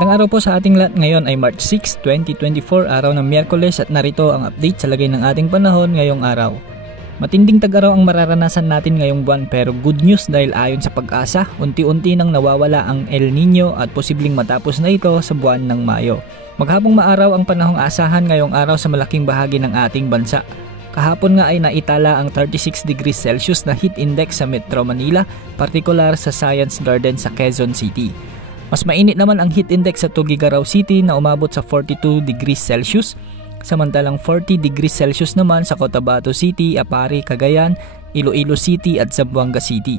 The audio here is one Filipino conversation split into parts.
Magandang araw po sa ating lahat. Ngayon ay March 6, 2024, araw ng Miyerkules, at narito ang update sa lagay ng ating panahon ngayong araw. Matinding tag-araw ang mararanasan natin ngayong buwan, pero good news dahil ayon sa Pag-asa, unti-unti nang nawawala ang El Nino at posibleng matapos na ito sa buwan ng Mayo. Maghapong maaraw ang panahong asahan ngayong araw sa malaking bahagi ng ating bansa. Kahapon nga ay naitala ang 36 degrees Celsius na heat index sa Metro Manila, partikular sa Science Garden sa Quezon City. Mas mainit naman ang heat index sa Tuguegarao City na umabot sa 42 degrees Celsius, samantalang 40 degrees Celsius naman sa Cotabato City, Apari, Cagayan, Iloilo City at Zamboanga City.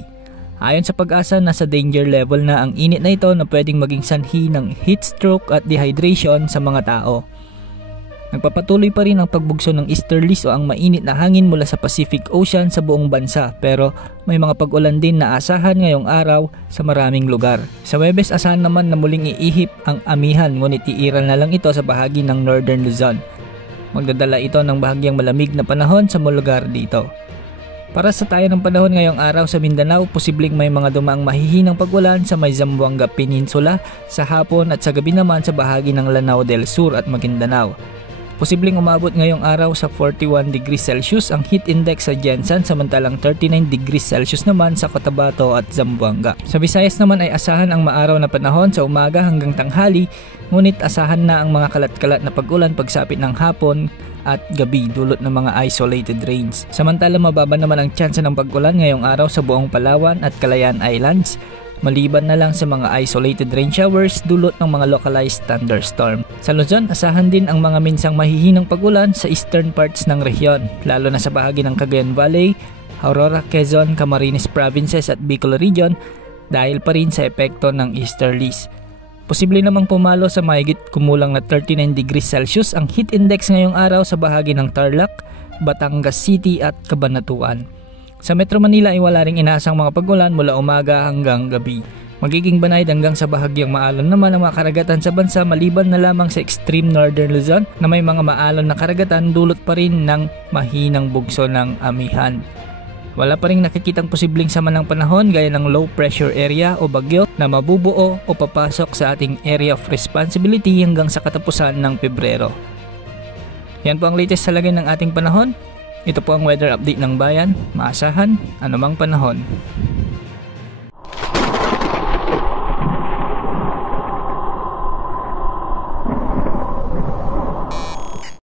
Ayon sa Pag-asa, nasa danger level na ang init na ito na pwedeng maging sanhi ng heat stroke at dehydration sa mga tao. Nagpapatuloy pa rin ang pagbugso ng easterlies o ang mainit na hangin mula sa Pacific Ocean sa buong bansa, pero may mga pag-ulan din na asahan ngayong araw sa maraming lugar. Sa Huwebes, asahan naman na muling iihip ang amihan, ngunit iiral na lang ito sa bahagi ng Northern Luzon. Magdadala ito ng bahagyang malamig na panahon sa mga lugar dito. Para sa tayo ng panahon ngayong araw sa Mindanao, posibleng may mga dumaang mahihinang pag-ulan sa may Zamboanga Peninsula sa hapon at sa gabi naman sa bahagi ng Lanao del Sur at Maguindanao. Posibleng umabot ngayong araw sa 41 degrees Celsius ang heat index sa Jensan, samantalang 39 degrees Celsius naman sa Cotabato at Zamboanga. Sa Visayas naman ay asahan ang maaraw na panahon sa umaga hanggang tanghali, ngunit asahan na ang mga kalat-kalat na pag-ulan pagsapit ng hapon at gabi dulot ng mga isolated rains. Samantala mababa naman ang tsansa ng pag-ulan ngayong araw sa buong Palawan at Calayan Islands, maliban na lang sa mga isolated rain showers dulot ng mga localized thunderstorm. Sa Luzon, asahan din ang mga minsang mahihinang pag-ulan sa eastern parts ng rehiyon, lalo na sa bahagi ng Cagayan Valley, Aurora, Quezon, Camarines Provinces at Bicol Region dahil pa rin sa epekto ng easterlies. Posible namang pumalo sa mahigit kumulang na 39 degrees Celsius ang heat index ngayong araw sa bahagi ng Tarlac, Batangas City at Cabanatuan. Sa Metro Manila ay wala ring inaasang mga pag-ulan mula umaga hanggang gabi. Magiging banayad hanggang sa bahagyang maalon naman ang mga karagatan sa bansa, maliban na lamang sa extreme northern Luzon na may mga maalon na karagatan dulot pa rin ng mahinang bugso ng amihan. Wala pa ring nakikitang posibleng sama ng panahon gaya ng low pressure area o bagyo na mabubuo o papasok sa ating area of responsibility hanggang sa katapusan ng Pebrero. Yan po ang latest sa lagay ng ating panahon. Ito po ang weather update ng bayan, maasahan anumang panahon.